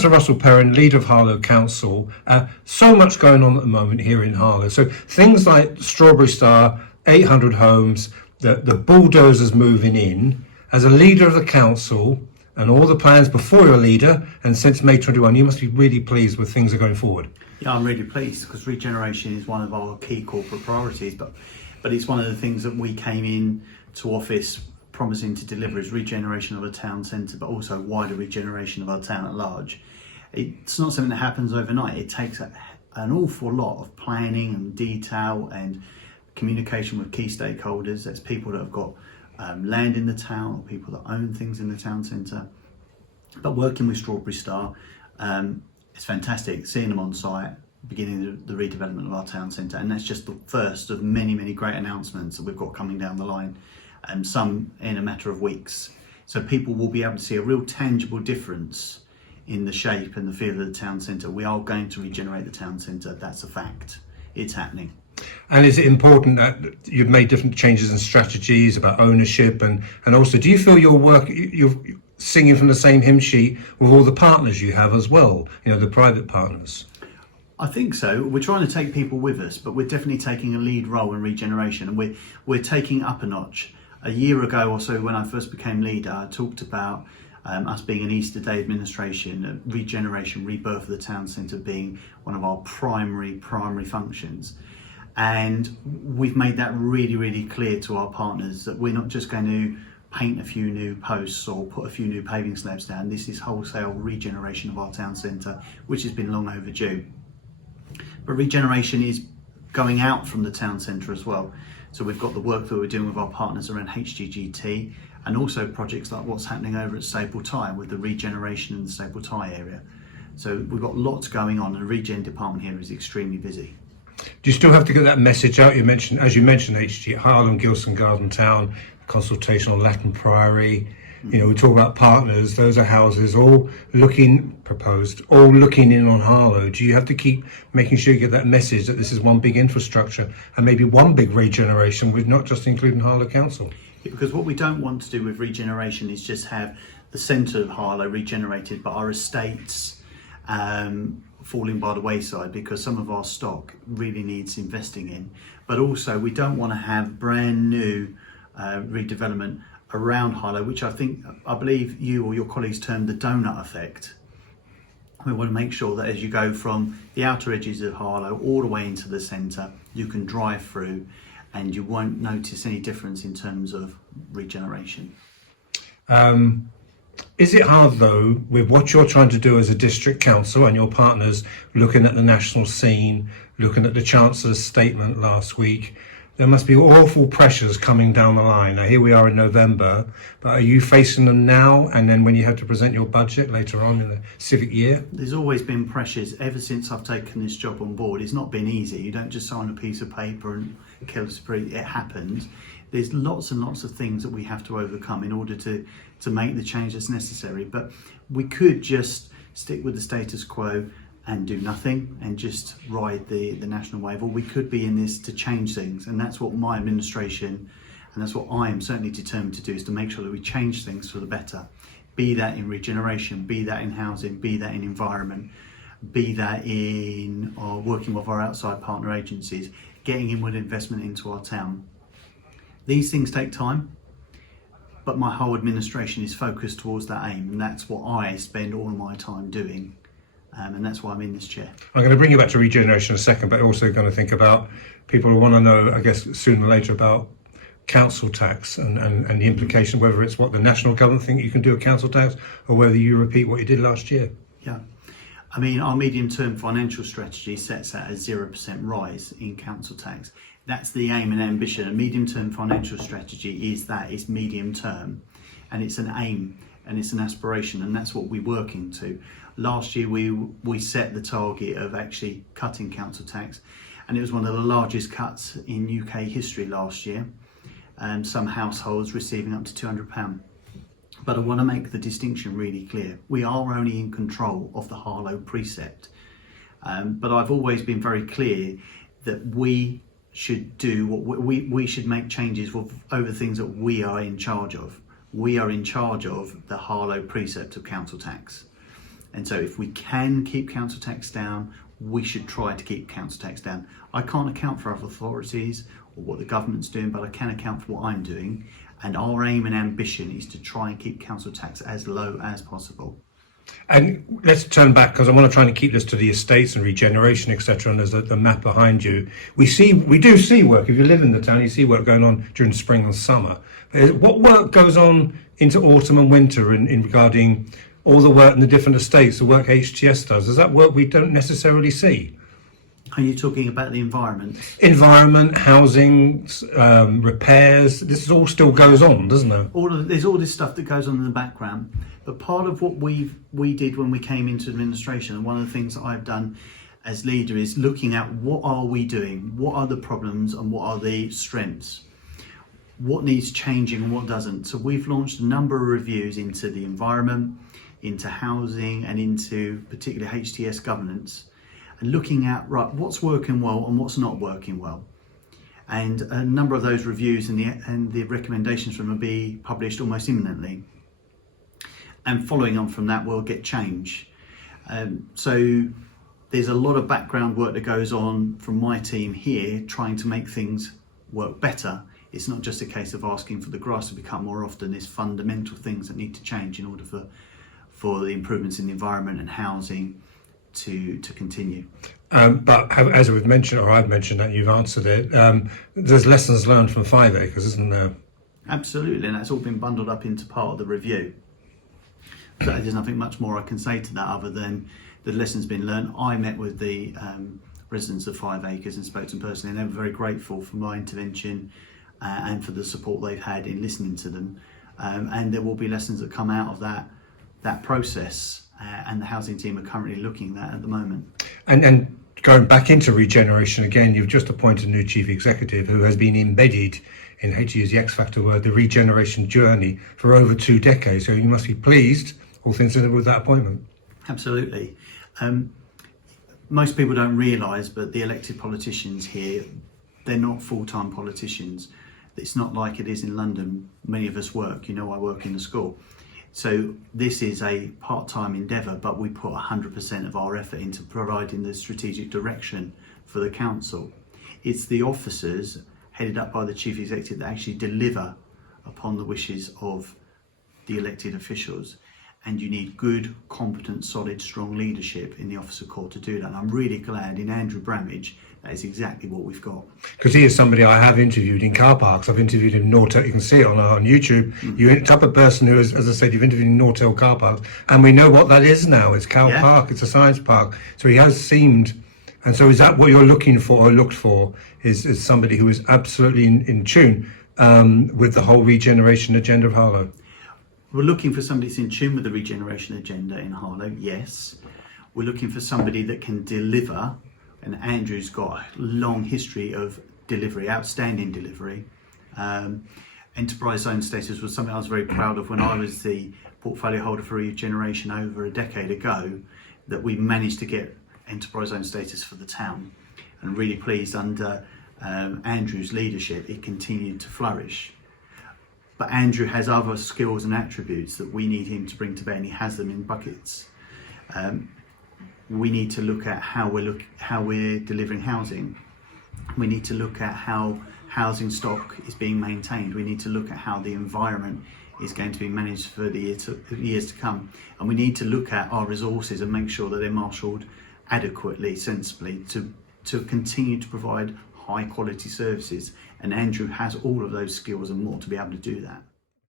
Councillor Russell Perrin, leader of Harlow Council. So much going on at the moment here in Harlow. So things like Strawberry Star, 800 homes, the bulldozers moving in. As a leader of the council and all the plans before you're a leader and since May 21, you must be really pleased with things that are going forward. Yeah, I'm really pleased because regeneration is one of our key corporate priorities, but it's one of the things that we came in to office promising to deliver is regeneration of a town centre, but also wider regeneration of our town at large. It's not something that happens overnight. It takes an awful lot of planning and detail and communication with key stakeholders. That's people that have got land in the town, or people that own things in the town centre. But working with Strawberry Star, it's fantastic seeing them on site, beginning the redevelopment of our town centre, and that's just the first of many, many great announcements that we've got coming down the line, some in a matter of weeks. So people will be able to see a real tangible difference in the shape and the feel of the town centre. We are going to regenerate the town centre, that's a fact. It's happening. And is it important that you've made different changes in strategies about ownership and also do you feel you're singing from the same hymn sheet with all the partners you have as well, the private partners? I think so. We're trying to take people with us, but we're definitely taking a lead role in regeneration, and we're taking up a notch. A year ago or so when I first became leader, I talked about us being an Easter Day administration, regeneration, rebirth of the town centre being one of our primary functions. And we've made that really, really clear to our partners that we're not just going to paint a few new posts or put a few new paving slabs down. This is wholesale regeneration of our town centre, which has been long overdue. But regeneration is going out from the town centre as well. So we've got the work that we're doing with our partners around HGGT and also projects like what's happening over at Staple Tyre with the regeneration in the Staple Tyre area. So we've got lots going on, and the regen department here is extremely busy. Do you still have to get that message out? As you mentioned, HG, Harlem, Gilson, Garden Town, consultation on Latin Priory. We talk about partners. Those are houses all looking in on Harlow. Do you have to keep making sure you get that message that this is one big infrastructure and maybe one big regeneration with not just including Harlow Council? Because what we don't want to do with regeneration is just have the centre of Harlow regenerated, but our estates falling by the wayside, because some of our stock really needs investing in. But also we don't want to have brand new redevelopment around Harlow, which I believe you or your colleagues termed the donut effect. We want to make sure that as you go from the outer edges of Harlow all the way into the centre, you can drive through and you won't notice any difference in terms of regeneration. Is it hard though, with what you're trying to do as a district council and your partners, looking at the national scene, looking at the Chancellor's statement last week, there must be awful pressures coming down the line. Now here we are in November, but are you facing them now and then when you have to present your budget later on in the civic year? There's always been pressures ever since I've taken this job on board. It's not been easy. You don't just sign a piece of paper and kill the spree. It happens. There's lots and lots of things that we have to overcome in order to make the change that's necessary. But we could just stick with the status quo and do nothing and just ride the national wave, or we could be in this to change things, and that's what my administration and that's what I am certainly determined to do, is to make sure that we change things for the better, be that in regeneration, be that in housing, be that in environment, be that in working with our outside partner agencies, getting inward investment into our town. These things take time, but my whole administration is focused towards that aim, and that's what I spend all of my time doing. And that's why I'm in this chair. I'm going to bring you back to regeneration in a second, but also going to think about people who want to know, I guess, sooner or later about council tax and the implication, whether it's what the national government think you can do a council tax or whether you repeat what you did last year. Yeah. I mean, our medium-term financial strategy sets out a 0% rise in council tax. That's the aim and ambition. A medium-term financial strategy is that, it's medium-term, and it's an aim and it's an aspiration, and that's what we're working to. Last year we set the target of actually cutting council tax, and it was one of the largest cuts in UK history last year. Some households receiving up to £200. But I want to make the distinction really clear. We are only in control of the Harlow precept. But I've always been very clear that we should do what we should make changes over things that we are in charge of. We are in charge of the Harlow precept of council tax. And so if we can keep council tax down, we should try to keep council tax down. I can't account for other authorities or what the government's doing, but I can account for what I'm doing. And our aim and ambition is to try and keep council tax as low as possible. And let's turn back, because I want to try and keep this to the estates and regeneration, etc. And there's the map behind you. We do see work. If you live in the town, you see work going on during spring and summer. What work goes on into autumn and winter in regarding all the work in the different estates, the work HTS does? Is that work we don't necessarily see? Are you talking about the environment? Environment, housing, repairs. This all still goes on, doesn't it? There's all this stuff that goes on in the background. But part of what we did when we came into administration, and one of the things that I've done as leader, is looking at what are we doing, what are the problems, and what are the strengths, what needs changing and what doesn't. So we've launched a number of reviews into the environment, into housing, and into particularly HTS governance, and looking at, right, what's working well and what's not working well. And a number of those reviews and the recommendations from them will be published almost imminently. And following on from that, we'll get change. So there's a lot of background work that goes on from my team here, trying to make things work better. It's not just a case of asking for the grass to become more often. There's fundamental things that need to change in order for the improvements in the environment and housing to continue. But as we've mentioned, or I've mentioned that, you've answered it, there's lessons learned from 5 acres, isn't there? Absolutely, and that's all been bundled up into part of the review. So there's nothing much more I can say to that other than the lessons been learned. I met with the residents of 5 acres and spoke to them personally, and they were very grateful for my intervention and for the support they've had in listening to them. And there will be lessons that come out of that process, and the housing team are currently looking at that at the moment. And going back into regeneration again, you've just appointed a new chief executive who has been embedded in, hate to use the X factor word, the regeneration journey for over 2 decades. So you must be pleased, all things considered, with that appointment. Absolutely. Most people don't realise, but the elected politicians here, they're not full-time politicians. It's not like it is in London. Many of us work. You know, I work in a school. So this is a part-time endeavour, but we put 100% of our effort into providing the strategic direction for the council. It's the officers headed up by the chief executive that actually deliver upon the wishes of the elected officials. And you need good, competent, solid, strong leadership in the officer corps to do that. And I'm really glad in Andrew Bramage, that is exactly what we've got. Because he is somebody I have interviewed in car parks. I've interviewed in Nortel. You can see it on YouTube. You're the type of person who is, as I said, you've interviewed in Nortel car parks. And we know what that is now. It's Cal Park. It's a science park. So he has seemed... And so is that what you're looking for or looked for, is somebody who is absolutely in tune with the whole regeneration agenda of Harlow? We're looking for somebody that's in tune with the regeneration agenda in Harlow, yes. We're looking for somebody that can deliver, and Andrew's got a long history of delivery, outstanding delivery. Enterprise zone status was something I was very proud of when I was the portfolio holder for regeneration over a decade ago, that we managed to get enterprise zone status for the town. And really pleased under Andrew's leadership, it continued to flourish. But Andrew has other skills and attributes that we need him to bring to bear, and he has them in buckets. We need to look at how we're delivering housing. We need to look at how housing stock is being maintained. We need to look at how the environment is going to be managed for the years to come. And we need to look at our resources and make sure that they're marshalled adequately, sensibly, to continue to provide high quality services, and Andrew has all of those skills and more to be able to do that.